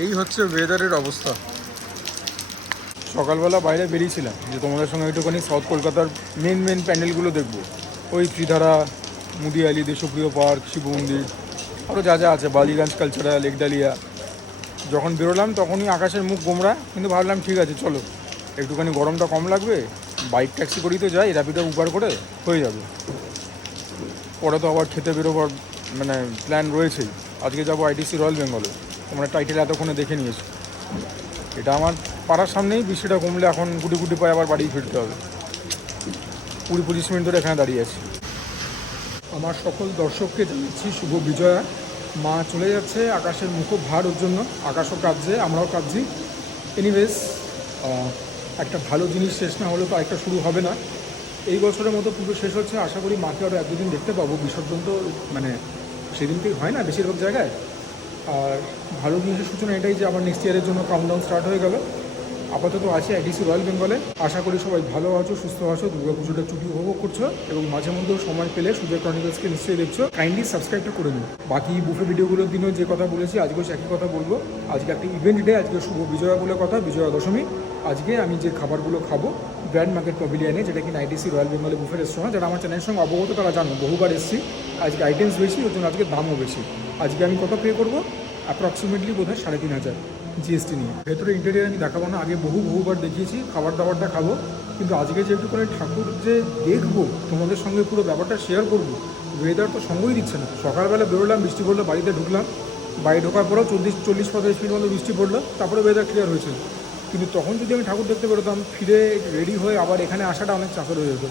এই হচ্ছে ওয়েদারের অবস্থা। সকালবেলা বাইরে বেরিয়েছিলাম যে তোমাদের সঙ্গে একটুখানি সাউথ কলকাতার মেন প্যান্ডেলগুলো দেখবো। ওই ত্রিধারা, মুদিয়ালি, দেশপ্রিয় পার্ক, শিব মন্দির, আরও যা যা আছে, বালিগঞ্জ কালচারাল, লেকডালিয়া। যখন বেরোলাম তখনই আকাশের মুখ গোমড়া, কিন্তু ভাবলাম ঠিক আছে চলো, একটুখানি গরমটা কম লাগবে, বাইক ট্যাক্সি করেই তো যাই, র্যাপিডো উবার করে হয়ে যাবে। পরে তো আবার খেতে বেরোবার মানে প্ল্যান রয়েছেই। আজকে যাবো আইটিসি রয়্যাল বেঙ্গলে, তোমরা টাইটেল এতক্ষণে দেখে নিয়েছো। এটা আমার পাড়ার সামনেই, বৃষ্টিটা কমলে এখন গুটি গুটি পায়ে আবার বাড়ি ফিরতে হবে। 20-25 মিনিট ধরে এখানে দাঁড়িয়ে আছি। আমার সকল দর্শককে জানাচ্ছি শুভ বিজয়া। মা চলে যাচ্ছে, আকাশের মুখও ভার ওর জন্য, আকাশও কাঁদছে, আমরাও কাঁদছি। এনিওয়েজ, একটা ভালো জিনিস শেষ না হলে তো আরেকটা শুরু হবে না। এই বছরের মতো পুজো শেষ হচ্ছে, আশা করি মাকে আরও 1-2 দিন দেখতে পাবো। বিসর্জন তো মানে সেদিনকেই হয় না বেশিরভাগ জায়গায়। আর ভালো জিনিসের সূচনা এটাই যে আবার নেক্সট ইয়ারের জন্য কাউন্টডাউন স্টার্ট হয়ে গেল। আপাতত আছি আইটিসি রয়্যাল বেঙ্গলে। আশা করি সবাই ভালো আছো, সুস্থ আছো, দুর্গাপুজোটা ছুটি উপভোগ করছো, এবং মাঝে মধ্যেও সময় পেলে সুজয় ক্রনিকলসকে নিশ্চয়ই দেখছো। কাইন্ডলি সাবস্ক্রাইবটা করে নিও। বাকি বুফে ভিডিওগুলোর দিনও যে কথা বলেছি আজকেও একই কথা বলবো। আজকে একটা ইভেন্ট ডে, আজকে শুভ বিজয়া বলে কথা, বিজয়া দশমী। আজকে আমি যে খাবারগুলো খাবো গ্র্যান্ড মার্কেট প্যাভিলিয়নে, যেটা কি আইটিসি রয়্যাল বেঙ্গলে বুফে রেস্টুরেন্ট, যারা আমার চ্যানেলের সঙ্গে অবগত তারা জানো, বহুবার এসেছি। আজকে আইটেমস বেশি, ওর জন্য আজকে দামও বেশি। আজকে আমি কত পে করবো? অ্যাপ্রক্সিমেটলি বোধহয় 3,500 জিএসটি নিয়ে। ভেতরে ইন্টেরিয়ার আমি দেখাবো না, আগে বহুবার দেখিয়েছি। খাবার দাবারটা খাবো, কিন্তু আজকে যেহেতু করে ঠাকুর যে দেখবো, তোমাদের সঙ্গে পুরো ব্যাপারটা শেয়ার করবো, ওয়েদার তো সঙ্গই দিচ্ছে না। সকালবেলা বেরোলাম, বৃষ্টি পড়লো, বাড়িতে ঢুকলাম, বাড়ি ঢোকার পরেও 40-45 মিনিট মতো বৃষ্টি পড়লো, তারপরে ওয়েদার ক্লিয়ার হয়েছিল। কিন্তু তখন যদি আমি ঠাকুর দেখতে বেরোতাম, ফিরে রেডি হয়ে আবার এখানে আসাটা অনেক চাপের হয়ে যেত।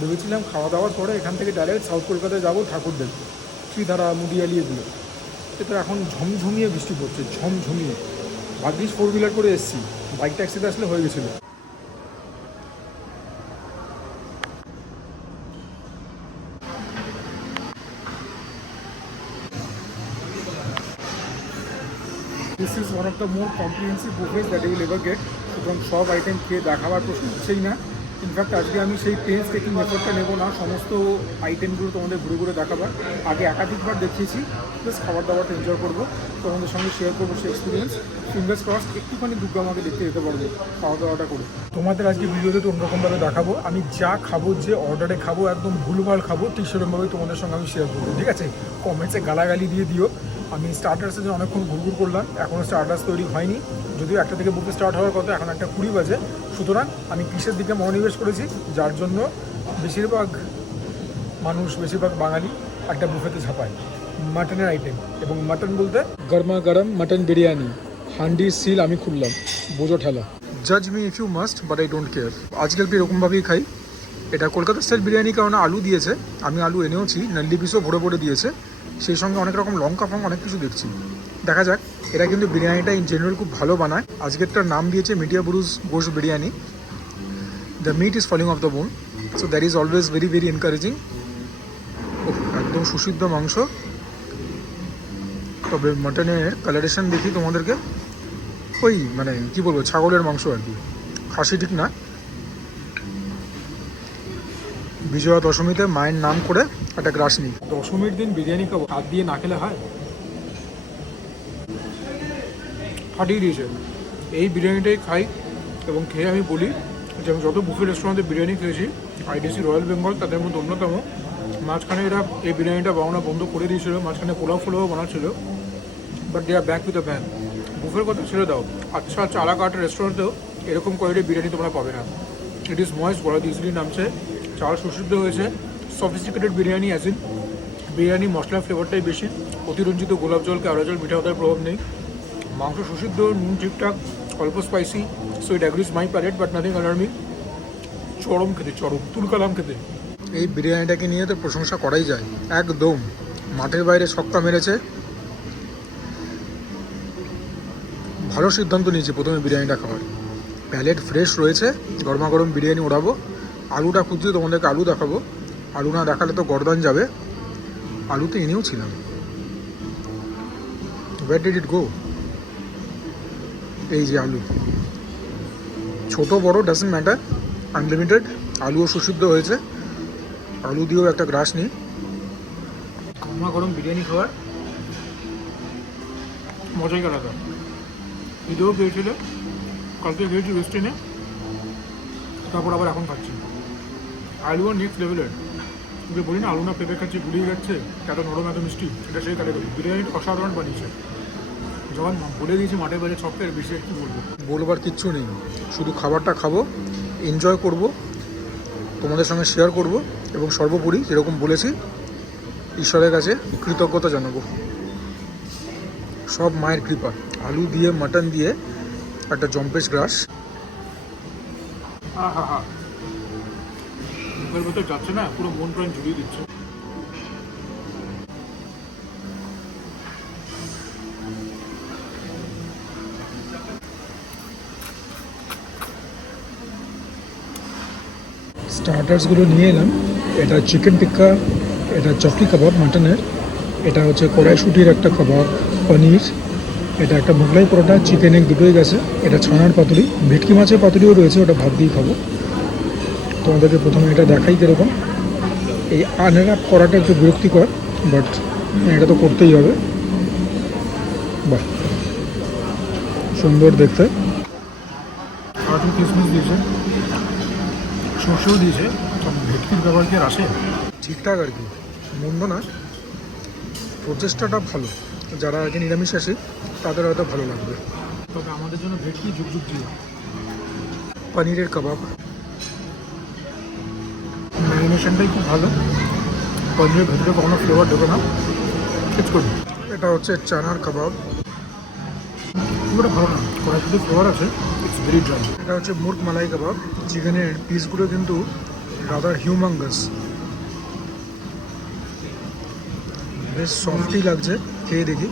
ভেবেছিলাম খাওয়া দাওয়ার পরে এখান থেকে ডাইরেক্ট সাউথ কলকাতায় যাবো ঠাকুর দেখবো, ত্রিধারা, মুদিয়ালি এগুলো। তো এখন ঝমঝমিয়ে বৃষ্টি পড়ছে, ঝমঝমিয়ে। ভাগ্যিস 4 হুইলার করে এসেছি, বাইক ট্যাক্সিতে আসলে হয়ে গেছিলো। This is one of the more comprehensive buffets that you will ever get. সুতরাং সব আইটেম খেয়ে দেখাবার প্রশ্ন হচ্ছেই না। ইনফ্যাক্ট আজকে আমি সেই পেন্স টেকিং মেথডটা নেবো না, সমস্ত আইটেমগুলো তোমাদের ঘুরে ঘুরে দেখাবার। আগে একাধিকবার দেখিয়েছি, প্লাস খাবার দাবারটা এনজয় করবো, তোমাদের সঙ্গে শেয়ার করবো সেই এক্সপিরিয়েন্স। ফিঙ্গার্স ক্রস একটুখানি দুর্গা আমাকে দেখতে যেতে পারবো খাওয়া দাওয়াটা করে। তোমাদের আজকে ভিডিওতে তো অন্যরকমভাবে দেখাবো, আমি যা খাবো, যে অর্ডারে খাবো, একদম ভুলভাল খাবো, ঠিক সেরকমভাবেই তোমাদের সঙ্গে আমি শেয়ার করবো, ঠিক আছে? কমেন্টসে গালাগালি দিয়ে দিও। আমি স্টার্টার্সের জন্য অনেকক্ষণ ঘুরঘুর করলাম, এখনও স্টার্টার্স তৈরি হয়নি, যদিও 1টা থেকে বুফে স্টার্ট হওয়ার কথা, এখন 1:20 বাজে। সুতরাং আমি কিসের দিকে মনোনিবেশ করেছি, যার জন্য বেশিরভাগ মানুষ, বেশিরভাগ বাঙালি একটা বুফেতে ঝাঁপায়। মাটনের আইটেম, এবং মাটন বলতে গরমা গরম মাটন বিরিয়ানি, হান্ডির সিল আমি খুললাম, বোঝো ঠেলা। জাজ me if you must, but I don't care. আজকাল এরকমভাবেই খাই। এটা কলকাতা স্টাইল বিরিয়ানি, কারণ আলু দিয়েছে, আমি আলু এনেওছি, নাল্লি পিসও ভরে ভরে দিয়েছে, সেই সঙ্গে অনেক রকম লঙ্কা ফঙ্কা অনেক কিছু দেখছি। দেখা যাক। এরা কিন্তু বিরিয়ানিটা ইন জেনারেল খুব ভালো বানায়। আজকেরটার নাম দিয়েছে মিডিয়া বুরুজ gosht biryani. The meat is falling off the bone, so that is always very very encouraging. একদম সুসিদ্ধ মাংস। তবে মাটনের কালারেশন দেখি তোমাদেরকে, ওই মানে কী বলবো, ছাগলের মাংস আর কি, খাসি ঠিক না। বিজয়া দশমীতে মায়ের নাম করে একটা গ্রাস নিই। দশমীর দিন বিরিয়ানি খাবো, হাত দিয়ে না খেলে হয়? ফাটিয়ে দিয়েছে। এই বিরিয়ানিটাই খাই, এবং খেয়ে আমি বলি যে আমি যত বুফে রেস্টুরেন্টে বিরিয়ানি খেয়েছি আইটিসি রয়্যাল বেঙ্গল, তাদের মধ্যে অন্যতম। মাঝখানে এরা এই বিরিয়ানিটা বানানো বন্ধ করে দিয়েছিল, মাঝখানে পোলাও ফোলাও বানাচ্ছিল, but they are back with the ban. বুফের কথা ছেড়ে দাও, আচ্ছা আলাকাট রেস্টুরেন্টেও এরকম কোয়ালিটির বিরিয়ানি তোমরা পাবে না। ইট ইজ ময়েস্ট, বড় ইজিলি নামছে, চাল সুসিদ্ধ হয়েছে, sophisticated biryani, as in biryani মশলার ফ্লেভারটাই বেশি, অতিরঞ্জিত গোলাপ জল, কেওড়া জল, মিঠা পাতার প্রভাব নেই, মাংস সুসিদ্ধ, নুন ঠিকঠাক, অল্প spicy, so it agrees my palate, but nothing alarming. চরম খেতে, চরম তুলকালাম খেতে। এই বিরিয়ানিটাকে নিয়ে তো প্রশংসা করাই যায়, একদম মাঠের বাইরে ছক্কা মেরেছে। ভালো সিদ্ধান্ত নিয়েছি প্রথমে বিরিয়ানিটা খাওয়ার, প্যালেট ফ্রেশ রয়েছে, গরমা গরম বিরিয়ানি ওড়াবো। আলুটা খুঁজছি, তোমাদেরকে আলু দেখাবো, আলু না দেখালে তো গর্দান যাবে। আলু তো এনেও ছিলাম, where did it go? এই যে আলু, ছোট বড় ডাজন্ট ম্যাটার, আনলিমিটেড। আলুও সুসিদ্ধ হয়েছে, আলু দিয়েও একটা গ্রাস নিই। গরমা গরম বিরিয়ানি খাওয়ার মজাই আলাদা। ঈদেও পেয়েছিল, কালকে গিয়েছি রেস্টুরেন্টে, তারপর আবার এখন খাচ্ছি। আলুও নেক্সট লেভেলের, যে বলি না আলু না পেঁপে খাচ্ছি গুলিয়ে যাচ্ছে, এত নরম এত মিষ্টি, এটা সেই ক্যাটাগরি। বিরিয়ানিটা অসাধারণ বানিয়েছে। যখন বলে দিয়েছি মাঠের বাজে ছক্কের, বেশি আর কি বলবো, বলবার কিচ্ছু নেই। শুধু খাবারটা খাবো, এনজয় করব, তোমাদের সঙ্গে শেয়ার করব, এবং সর্বোপরি যেরকম বলেছি ঈশ্বরের কাছে কৃতজ্ঞতা জানাবো। সব মায়ের কৃপা। আলু দিয়ে মাটন দিয়ে একটা জম্পেশ গ্রাস, মুখের ভেতর যাচ্ছে না, পুরো মন প্রাণ জুড়িয়ে দিচ্ছে। স্টার্টার্সগুলো নিয়ে এলাম। এটা চিকেন টিক্কা, এটা চপলি কাবাব মাটনের, এটা হচ্ছে কড়াইশুটির একটা কাবাব, পনির, এটা একটা মোগলাই পরোটা, চিকেন এগ দুটোই গেছে, এটা ছানার পাতুরি, ভেটকি মাছের পাতুরিও রয়েছে, ওটা ভাত দিয়ে খাবো। তোমাদেরকে প্রথমে এটা দেখাই কীরকম। এই আনর্যাপ করাটা একটু বিরক্তিকর, বাট এটা তো করতেই হবে। বাহ, সুন্দর দেখতে। আর কিসমিস দিয়েছে, সর্ষেও দিয়েছে, ভেটকির ব্যাপার কি আর আসে, ঠিকঠাক আর কি, মন্দ না। প্রচেষ্টাটা ভালো, যারা আগে নিরামিষ আসে তাদের হয়তো ভালো লাগবে। তবে আমাদের জন্য ভেটকি যুগ যুগ দিয়ে। পনিরের কাবাব, ম্যারিনেশনটাই খুব ভালো, পনিরের ভেতরে কখনো ফ্লেভার ঢোকে না, ইটস গুড। এটা হচ্ছে চানার কাবাব, পুরোটা ভালো না, কড়াইশুটির ফ্লেভার আছে, ইটস ভেরি ড্রাই। এটা হচ্ছে মুর্গ মালাই কাবাব, চিকেনের পিসগুলো কিন্তু রাদার হিউমাঙ্গাস, বেশ সফটই লাগছে, খেয়ে দেখি।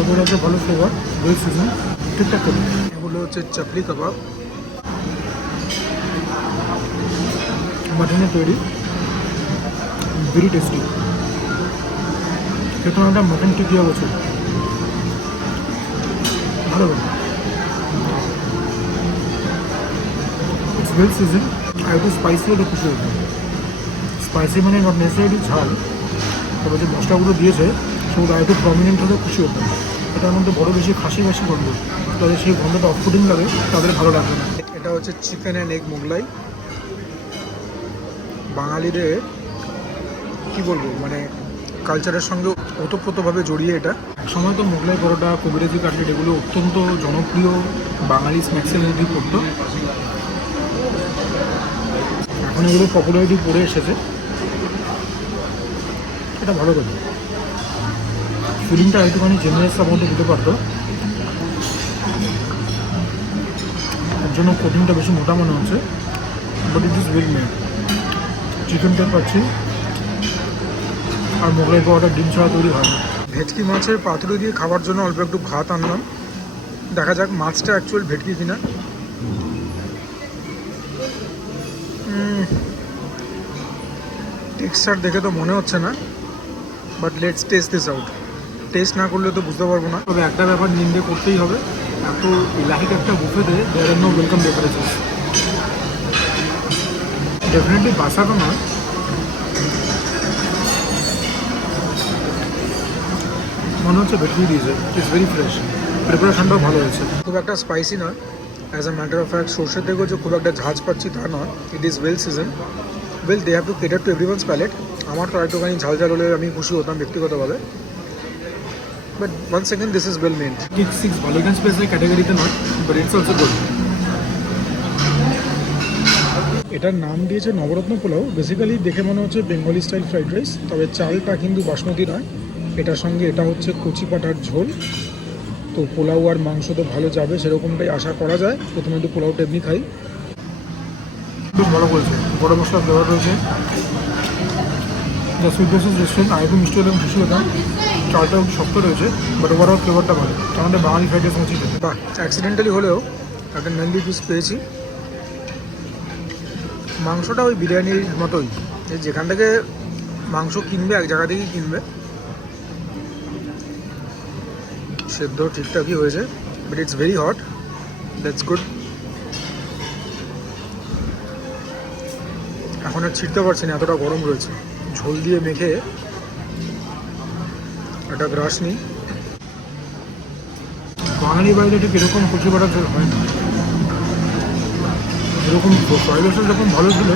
ওগুলো হচ্ছে ভালো ফ্লেভার, ওয়েল সিজন, ঠিকঠাক করে। এগুলো হচ্ছে চাপলি কাবাব, মাটনের তৈরি, ভেরি টেস্টি। প্রথমে একটা মাটন টিকিয়া বলছে, ভালো লাগে, ইটস ওয়েল সিজন। আর একটু স্পাইসি হলে খুশি হতো। স্পাইসি মানে নট নেসেসারি ঝাল, তবে যে মশলাগুলো দিয়েছে সেগুলো একটু প্রমিনেন্ট হলে খুশি হতো। এটার মধ্যে বড় বেশি খাসি খাসি গন্ধ, তবে সেই গন্ধটা অফপুটিং লাগে, তাদের ভালো লাগবে না। এটা হচ্ছে চিকেন অ্যান্ড এগ মোগলাই। বাঙালিদের কী বলবো, মানে কালচারের সঙ্গে ওতপ্রোতভাবে জড়িয়ে এটা। একসময় তো মোগলাই পরোটা, কবিরাজি কাটলেট এগুলো অত্যন্ত জনপ্রিয় বাঙালি স্ন্যাক্সের মধ্যেই পড়তো। এখন এগুলো পপুলারিটি পড়ে এসেছে, এটা ভালো কথা। ফিলিংটা একটুখানি জেনারেস মধ্যে দিতে পারতো, এর জন্য প্রোটিনটা বেশি মোটা মনে হচ্ছে, but it is well made. চিকেনটা পাচ্ছি, আর মোগলাই পাওয়াটা ডিম ছাড়া তৈরি হয় না। ভেটকি মাছের পাতুরি দিয়ে খাবার জন্য অল্প একটু ভাত আনলাম, দেখা যাক মাছটা অ্যাকচুয়াল ভেটকি কিনা। টেক্সচার দেখে তো মনে হচ্ছে না, but let's test this out. Test না করলে তো বুঝতে পারবো না। তবে একটা ব্যাপার নিন্দে করতেই হবে, এত ইলাহিক একটা বুফেতে দেয়ার আর নো ওয়েলকাম বেভারেজেস। ডেফিনেটলি বাসাটা নয়, মনে হচ্ছে ভেটকি দিয়েছে, ইটস ভেরি ফ্রেশ, প্রিপারেশনটাও ভালো হয়েছে। খুব একটা স্পাইসি নয়, as a matter of fact সর্ষের থেকেও যে খুব একটা ঝাঁজ পাচ্ছি তা নয়। It is well season, well they have to cater to everyone's palate. আমার তো একটুখানি ঝাল ঝাল হলে আমি খুশি হতাম ব্যক্তিগতভাবে, but one second this is well made. ঠিক সিক্স বালিগঞ্জ স্পেসের ক্যাটাগরিতে নয়, বাট ইটস অলসো গুড। এটার নাম দিয়েছে নবরত্ন পোলাও। বেসিক্যালি দেখে মনে হচ্ছে বেঙ্গলি স্টাইল ফ্রাইড রাইস, তবে চালটা কিন্তু বাসমতি নয়। এটার সঙ্গে এটা হচ্ছে কচি পাটার ঝোল, তো পোলাও আর মাংস তো ভালো যাবে সেরকমটাই আশা করা যায়। প্রথমে একটু পোলাওটা এমনি খাই, খুব ভালো করেছে, গরম মশলা ফ্লেভার রয়েছে। দ্য সুইট বেসিস রেস্টুরেন্ট, আর একটু মিষ্টি হলে খুশি হতাম। চালটাও শক্ত রয়েছে, বাট ওভারঅল ফ্লেভারটা ভালো, আমাদের বাঙালি ফ্রাইড রাইস মুচি খেতে। বাহ, অ্যাক্সিডেন্টালি হলেও একটা নন্দি পিস পেয়েছি। মাংসটা ওই বিরিয়ানির মতোই, যেখান থেকে মাংস কিনবে এক জায়গা থেকেই কিনবে। সেদ্ধ ঠিকঠাকই হয়েছে, but it's very hot, that's good. এখন আর ছিটতে পারছি না, এতটা গরম রয়েছে। ঝোল দিয়ে মেখে একটা গ্রাস নিই। বাঙালি বাড়িতে ঠিক এরকম কচি বাটা ঝোল হয় না। এরকম ফ্রাইড রাইসটা যখন ভালো ছিল,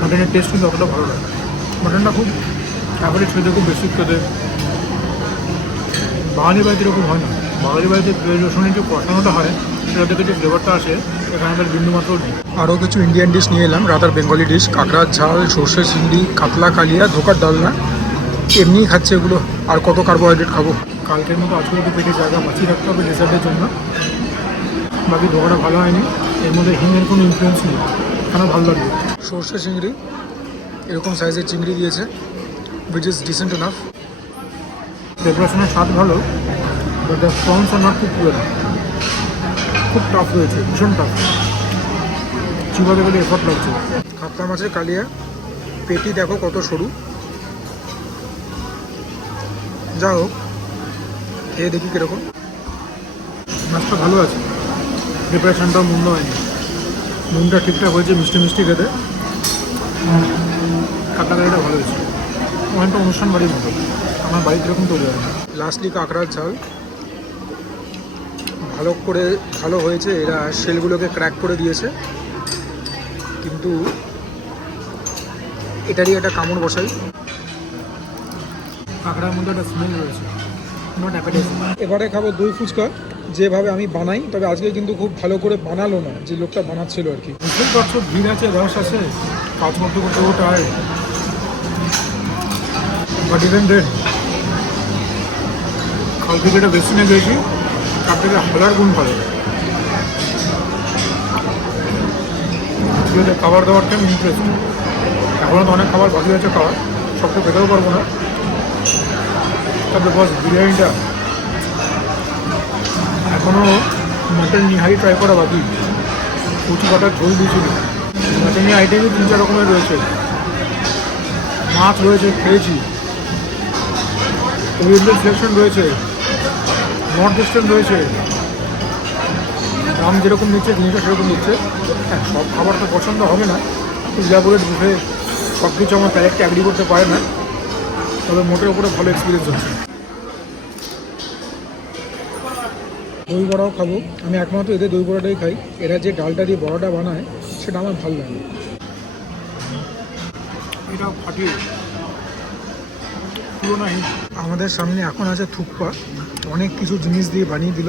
মাটনের টেস্ট কিন্তু অতটা ভালো লাগে। মাটনটা খুব অ্যাভারেজ খেতে, খুব বেশি খেতে। বাঙালি বাড়িতে এরকম হয় না। বাঙালি বাড়িতে পেঁয়াজ রসুনের যে কষানোটা হয়, সেটা থেকে যে ফ্লেভারটা আসে, এখানে তার বিন্দু মাত্র নেই। আরও কিছু ইন্ডিয়ান ডিশ নিয়ে এলাম, রাতার বেঙ্গলি ডিশ, কাঁকড়ার ঝাল, সর্ষে চিংড়ি, কাতলা কালিয়া, ধোকার ডালনা। এমনিই খাচ্ছে এগুলো, আর কত কার্বোহাইড্রেট খাবো। কালকের মতো আজকে একটু পেটে জায়গা বাঁচিয়ে রাখতে হবে ডেজার্টের জন্য। বাকি ধোকাটা ভালো হয়নি, এর মধ্যে হিঙের কোনো ইনফ্লুয়েন্স নেই, কেন ভালো লাগবে। সর্ষে চিংড়ি, এরকম সাইজের চিংড়ি দিয়েছে, উইচ ইজ ডিসেন্ট এনাফ। প্রিপারেশনের স্বাদ ভালো, but the prawns are not খুব পুরো, খুব টাফ রয়েছে, ভীষণ টাফ। চিবাতে গেলে এফর্ট লাগছে। কাতলা মাছের কালিয়া, পেটি দেখো কত সরু। যা হোক, খেয়ে দেখি কীরকম। মাছটা ভালো আছে, প্রিপারেশনটাও মন্দ হয়নি, নুনটা ঠিকঠাক হয়েছে, মিষ্টি মিষ্টি খেতে। কাতলা কালিটা ভালো হয়েছে, অনেকটা অনুষ্ঠান বাড়ির মতো, আমার বাড়িতে এরকম তৈরি হয় না। লাস্টলি কাঁকড়ার ঝাল ভালো হয়েছে। এরা শেলগুলোকে ক্র্যাক করে দিয়েছে, কিন্তু এটারই একটা কামড় বসাই। কাঁকড়ার মধ্যে একটা স্মেল রয়েছে, নট অ্যাপেটাইজিং। এবারে খাবো দই ফুচকা, যেভাবে আমি বানাই, তবে আজকে কিন্তু খুব ভালো করে বানালো না যে লোকটা বানাচ্ছিল আর কি। বুঝতেই পারছো, ভিড় আছে, রস আছে, কাজ করতে করতে ওটা হয়। বাট ইভেন দেন, কাল থেকে এটা বেশি নিয়ে গেছি, তার থেকে হাজার গুণ ভালো। খাবার দাবারটা আমি ইন্টারেস্ট, এখনও তো অনেক খাবার বাকি আছে খাওয়ার, সবটা পেতেও পারবো না। তবে বস, বিরিয়ানিটা এখনও মটন নিহারি ট্রাই করা বাকি। কুচি কাটার ঝোল দিয়েছিল, মটনের আইটেমই 3-4 রকমের রয়েছে, মাছ রয়েছে, খেয়েছি, ওরিয়েন্টাল সিলেকশন রয়েছে, নর্থ ইস্টার্ন রয়েছে। দাম যেরকম নিচ্ছে, জিনিসটা সেরকম নিচ্ছে। হ্যাঁ, সব খাবার তো পছন্দ হবে না, ইলাবোরেট বুঝে সব কিছু আমার প্যালেটকে অ্যাগ্রি করতে পারে না, তবে মোটের উপরে ভালো এক্সপিরিয়েন্স হচ্ছে। দই বড়াও খাবো, আমি একমাত্র এদের দই বড়াটাই খাই। এরা যে ডালটা দিয়ে বড়াটা বানায়, সেটা আমার ভালো লাগে। এটা ফাটিয়ে তুলনায় আমাদের সামনে এখন আছে থুকপা, অনেক কিছু জিনিস দিয়ে বানিয়ে দিল।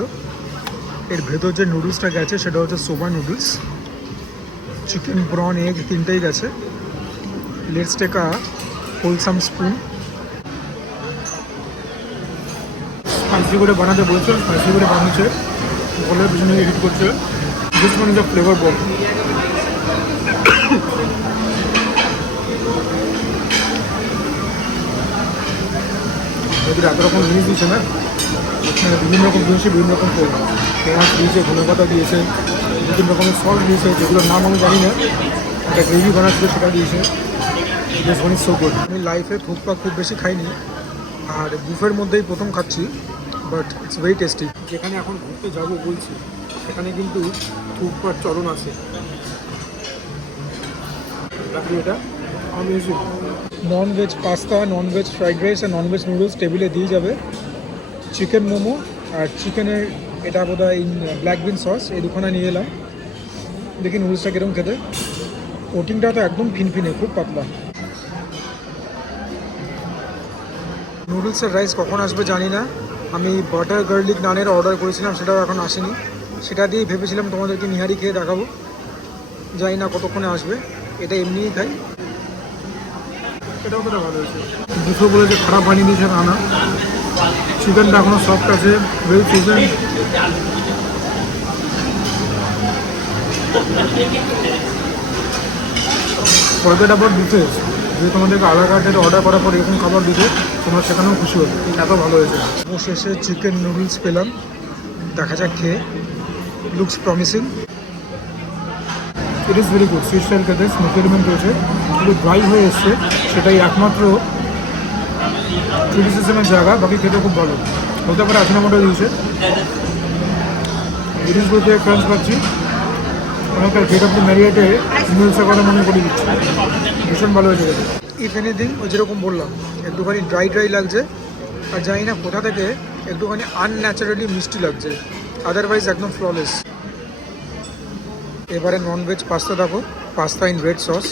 এর ভেতর যে নুডলসটা গেছে সেটা হচ্ছে soba noodles, chicken, prawn, egg তিনটেই গেছে। Let's take a wholesome spoon. Spicy করে বানাতে বলছে, স্পাইসি করে বানিয়েছে, বলে পিছনে এডিট করছে। This one is a flavour ball. এদের এত রকম জিনিস দিয়েছে না, মানে বিভিন্ন রকম জিনিসে বিভিন্ন রকম ফ্লেভার। পেঁয়াজ দিয়েছে, ধনে পাতা দিয়েছে, বিভিন্ন রকমের সস দিয়েছে, যেগুলোর নাম আমি জানি না। একটা গ্রেভি বানাচ্ছিল, সেটা দিয়েছে। This one is so good. আমি লাইফে থুকপা খুব বেশি খাইনি, আর বুফের মধ্যেই প্রথম খাচ্ছি, বাট ইটস ভেরি টেস্টি। যেখানে এখন ঘুরতে যাবো বলছি, সেখানে কিন্তু থুকপার চলন আছে। বাকি এটা amazing. Non veg pasta, non veg fried rice আর নন ভেজ নুডলস টেবিলে দিয়ে যাবে। চিকেন মোমো আর চিকেনের এটা বোধ হয় ব্ল্যাক বিন সস, এই দুখানা নিয়ে এলাম। দেখি নুডলসটা কীরকম খেতে। কোটিংটা তো একদম ফিনফিনে, খুব পাতলা। নুডলসের রাইস কখন আসবে জানি না। আমি বাটার গার্লিক নানের অর্ডার করেছিলাম, সেটাও এখন আসেনি। সেটা দিয়েই ভেবেছিলাম তোমাদেরকে নিহারি খেয়ে দেখাবো, জানি না কতক্ষণে আসবে। এটা এমনিই খাই। এটাও তো ভালো হয়েছে। দুটো বলে যে খারাপ বানিয়ে দিয়েছে তা না, চিকেনটা এখনও সফট আছে, ওয়েল সিজন। ফরগেট অ্যাবাউট বুফেস, যদি তোমাদেরকে আলাদা অর্ডার করার পর এরকম খাবার দিতে, তোমরা সেখানেও খুশি হবে, এত ভালো হয়েছে। অবশেষে চিকেন নুডলস পেলাম, দেখা যাক খেয়ে। Looks promising. It is very good. Sweet style খেতে স্মোকি এলিমেন্ট রয়েছে, একটু ড্রাই হয়ে এসছে, সেটাই একমাত্র ক্রিটিসিজমের জায়গা। বাকি খেতে খুব ভালো, হতে পারে আজিনোমোটো দিয়েছে। It is good. ক্রাঞ্চ পাচ্ছি, অনেকটা গেট অফ দ্য ম্যারিয়েটে মিলসের কথা মনে করিয়ে দিচ্ছে, ভীষণ ভালো হয়েছে খেতে। ইফ এনিথিং, ওই যেরকম বললাম, একটুখানি ড্রাই লাগছে। আর জানি না কোথা থেকে একটুখানি আনন্যাচারালি মিষ্টি লাগছে, আদারওয়াইজ একদম ফ্ললেস। এবারে ননভেজ পাস্তা দেখো, পাস্তা ইন রেড সস।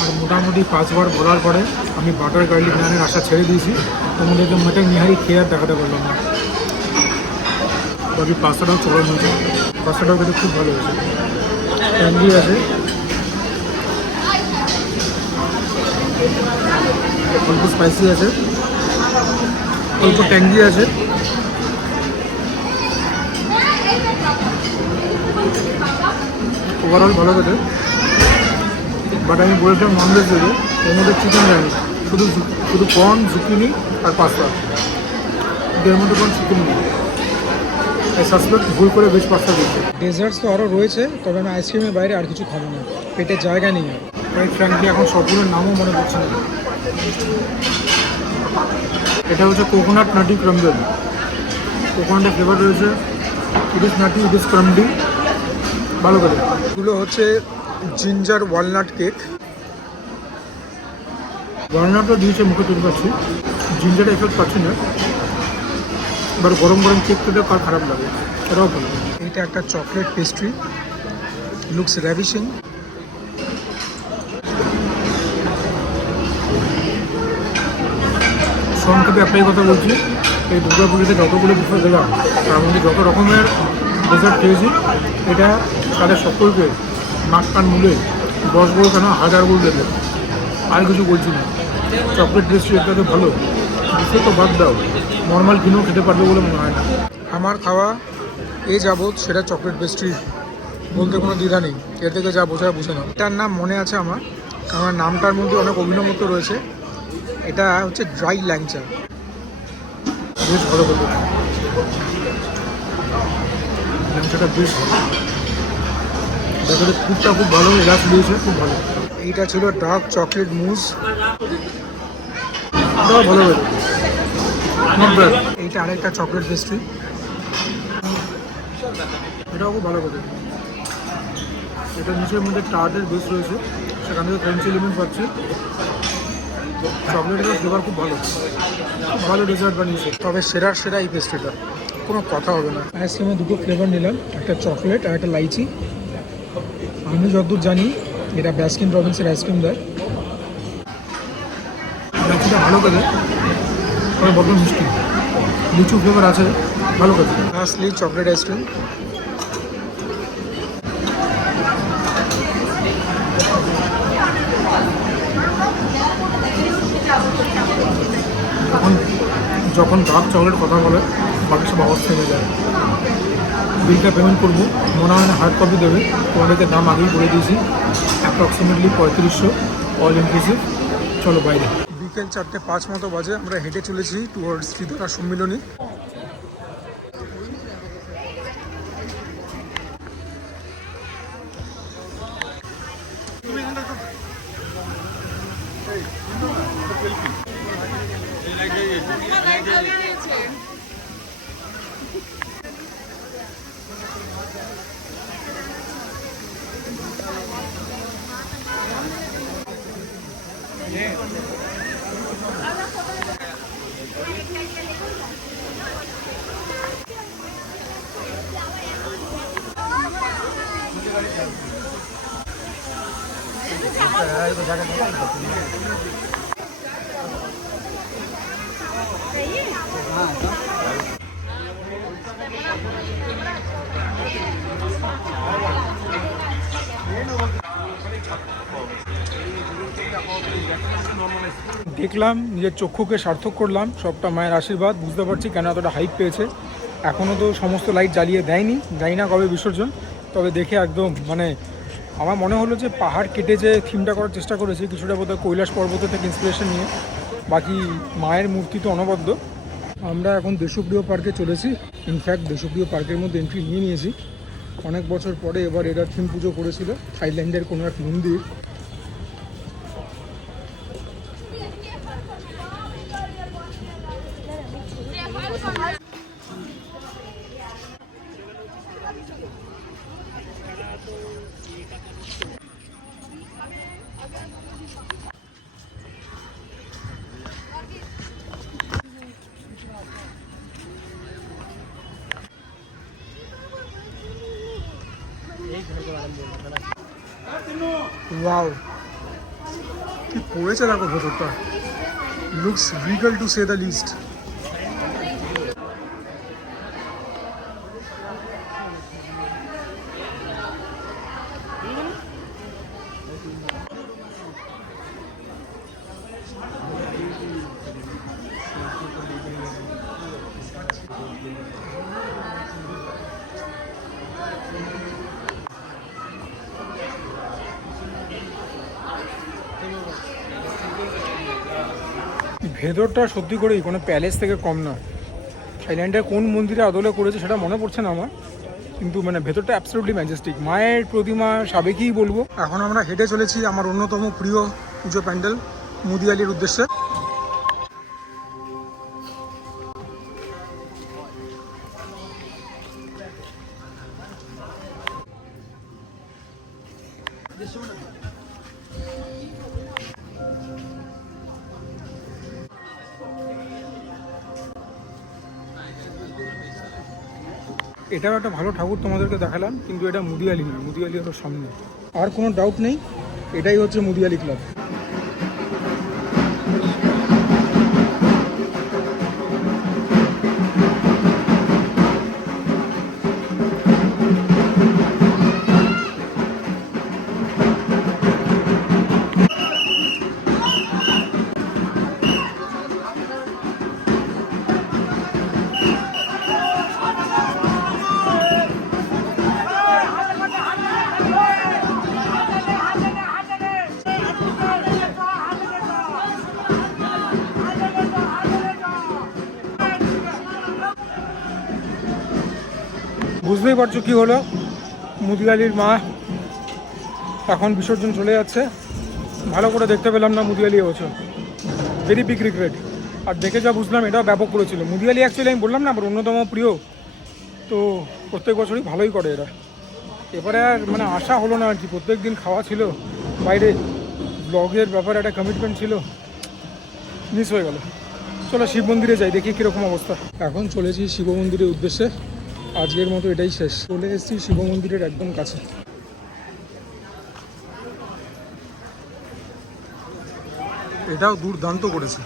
আর মোটামুটি 5 বার বলার পরে আমি বাটার গার্লিক নানের আশা ছেড়ে দিয়েছি। তোমাদেরকে মাটন নিহারি খেয়ে আর দেখাতে পারলাম না। বাকি পাস্তাটাও চলে নিয়েছে, পাস্তাটাও খেতে খুব ভালো হয়েছে, ট্যাঙ্গি আছে, অল্প স্পাইসি আছে, অল্প ট্যাঙ্গি আছে। ওভারঅল ভালো খেতে। বাট আমি বলেছিলাম ননভেজ দেবে, এর মধ্যে চিকেন জানি, শুধু কর্ন, জুকিনি আর পাস্তা, এর মধ্যে কোনো চিকেন নেই। সাসপেক্ট ভুল করে ভেজ পাস্তা দিয়েছে। ডেজার্টস তো আরও রয়েছে, তবে আমি আইসক্রিমের বাইরে আর কিছু খাবো না, পেটের জায়গা নেই আর। তাই ফ্র্যাঙ্কলি এখন সবগুলোর নামও মনে পড়ছে না। এটা হচ্ছে কোকোনাট নাটি ক্রাম্বল, কোকোনাটের ফ্লেভার রয়েছে, ইট ইস নাটি, ইট ইস ক্রাম্বলি, ভালো করে। এগুলো হচ্ছে জিঞ্জার ওয়ালনাট কেক। ওয়ালনাটও দিয়েছে মুখে তুলে পাচ্ছি, জিঞ্জার এফেক্ট পাচ্ছি না। এবার গরম গরম কেক খেতে কার খারাপ লাগে, এটাও ভালো। এইটা একটা চকলেট পেস্ট্রি, লুকস র্যাভিশিং। সংক্ষেপে একটাই কথা বলছি, এই দুর্গাপুজোতে যতগুলো বিষয় গেলাম তার মধ্যে যত রকমের ডেজার্ট খেয়েছি, এটা তাদের সকলকে নাক কান মূলে 10 গুলো কেন 1000 গুলো দেবে, আর কিছু বলছি না। চকলেট পেস্ট্রি এটা তো ভালো, বিষয় তো বাদ দাও, নর্মাল কিনেও খেতে পারবে বলে মনে হয় না। আমার খাওয়া যাবৎ সেটা চকলেট পেস্ট্রি, বলতে কোনো দ্বিধা নেই, এর থেকে যা বোঝায় বুঝে নাও। এটার নাম মনে আছে আমার, আমার নামটার মধ্যে অনেক অভিনবত্ব রয়েছে। এটা হচ্ছে ড্রাই ল্যাংচা, বেশ ভালো বলতে, ল্যাংচাটা বেশ ভালো, দেখো খুবটা খুব ভালো, এলাচ দিয়েছে, খুব ভালো। এইটা ছিল ডার্ক চকলেট মুজ, এটাও ভালো হয়েছে, নট ব্যাড। এইটা আরেকটা চকলেট পেস্ট্রি, এটাও খুব ভালো করে। এটা নিচের মধ্যে টার্টের বেস রয়েছে, সেখান থেকে ক্রাঞ্চি এলিমেন্ট পাচ্ছি, চকলেটের ফ্লেভার খুব ভালো, ভালো ডেজার্ট বানিয়েছে। তবে সেরা এই পেস্ট্রিটা, কোনো কথা হবে না। আইসক্রিমে দুটো ফ্লেভার নিলাম, একটা চকলেট আর একটা লাইচি। আমি যতদূর জানি এটা বাস্কিন রবিন্সের আইসক্রিম দেয়। লাইচিটা ভালো করে, তবে বড্ড মিষ্টি, লিচু ফ্লেভার আছে, ভালো করে। লাস্টলি চকলেট আইসক্রিম, যখন ডার্ক চকলেট কথা বলে বাকি সব অবস্থা হয়ে যায়। বিলটা পেমেন্ট করবো, মনে হয় না হার্ড কপি দেবে, তোমাদেরকে দাম আগেই বলে দিয়েছি, অ্যাপ্রক্সিমেটলি 3500 অল ইনক্লুসিভ। চলো বাইরে। বিকেল 4:05 মতো বাজে, আমরা হেঁটে চলেছি টুয়ার্ডস শ্রীধরা সম্মিলনী। দেখলাম, নিজের চক্ষুকে সার্থক করলাম, সবটা মায়ের আশীর্বাদ। বুঝতে পারছি কেন এতটা হাইপ পেয়েছে। এখনও তো সমস্ত লাইট জ্বালিয়ে দেয়নি, জানি না কবে বিসর্জন। তবে দেখে একদম মানে আমার মনে হলো যে পাহাড় কেটে যে থিমটা করার চেষ্টা করেছে, কিছুটা বোধহয় কৈলাস পর্বত থেকে ইন্সপিরেশন নিয়ে। বাকি মায়ের মূর্তি তো অনবদ্য। আমরা এখন দেশপ্রিয় পার্কে চলেছি। ইনফ্যাক্ট দেশপ্রিয় পার্কের মধ্যে এন্ট্রি নিয়ে নিয়েছি। অনেক বছর পরে এবার এরা থিম পুজো করেছিল, থাইল্যান্ডের কোনো এক মন্দির। ওয়াও, কি পড়েছে দেখো ভেতরটা, looks regal to say the least. ভেতরটা সত্যি করেই কোনো প্যালেস থেকে কম না। থাইল্যান্ডের কোন মন্দিরে আদলে করেছে সেটা মনে পড়ছে না আমার, কিন্তু মানে ভেতরটা অ্যাবসলিউটলি ম্যাজেস্টিক। মায়ের প্রতিমা সাবেকেই বলবো। এখন আমরা হেঁটে চলেছি আমার অন্যতম প্রিয় পুজো প্যান্ডেল মুদিয়ালির উদ্দেশ্যে। এটাও একটা ভালো ঠাকুর তোমাদেরকে দেখালাম, কিন্তু এটা মুদিয়ালি নয়, মুদিয়ালি আরও সামনে। আর কোনো ডাউট নেই, এটাই হচ্ছে মুদিয়ালি ক্লাব। বুঝতেই পারছো কি হলো, মুদিয়ালির মা এখন বিসর্জন চলে যাচ্ছে, ভালো করে দেখতে পেলাম না মুদিয়ালি হচ্ছে, ভেরি বিগ রিগ্রেট। আর দেখে যা বুঝলাম এটাও ব্যাপক করেছিল মুদিয়ালি। অ্যাকচুয়ালি আমি বললাম না আমার অন্যতম প্রিয়, তো প্রত্যেক বছরই ভালোই করে এরা। এবারে আর মানে আশা হলো না আর কি, প্রত্যেক দিন খাওয়া ছিল বাইরে, ব্লগের ব্যাপারে একটা কমিটমেন্ট ছিল, মিস হয়ে গেল। চলো শিব মন্দিরে যাই, দেখি কীরকম অবস্থা। এখন চলেছি শিব মন্দিরের উদ্দেশ্যে, আজকের মতো এটাই শেষ। চলে এসেছি শিব মন্দিরের একদম কাছে। এটাও দুর্দান্ত করেছে।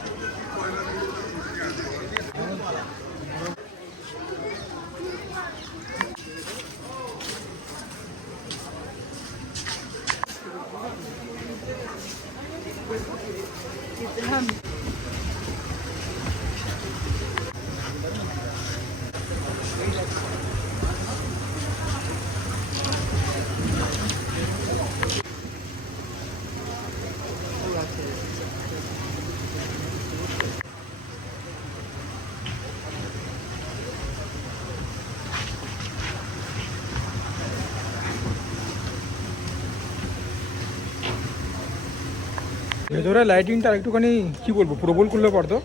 ভেতরে লাইটিংটা একটুখানি কী বলবো, প্রবল করলে পারতো,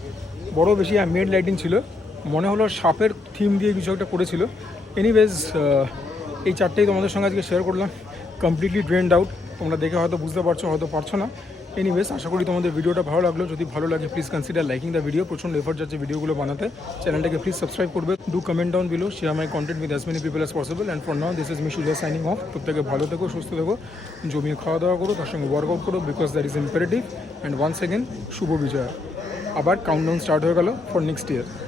বড় বেশি মেড লাইটিং ছিল, মনে হলো সাপের থিম দিয়ে কিছু একটা করেছিল। এনিওয়েজ এই চারটেই তোমাদের সঙ্গে আজকে শেয়ার করলাম, কমপ্লিটলি ড্রেন্ড আউট। তোমরা দেখে হয়তো বুঝতে পারছো, হয়তো পারছো না। এনিওয়েজ আশা করি তোমাদের ভিডিওটা ভালো লাগলো। যদি ভালো লাগে please consider liking the video. প্রচণ্ড এফর্ট যাচ্ছে ভিডিওগুলো বানাতে। চ্যানেলটাকে প্লিজ সাবস্ক্রাইব করবে। Do comment down below, share my content with as many people as possible. And for now this is me Suja signing off. প্রত্যেকে ভালো থেকো, সুস্থ থেকো, জমিয়ে খাওয়া দাওয়া করো, তার সঙ্গে ওয়ার্কআউট করো, because that is imperative. And once again Shubho Bijoya. আবার কাউন্টডাউন স্টার্ট হয়ে গেল ফর নেক্সট ইয়ার।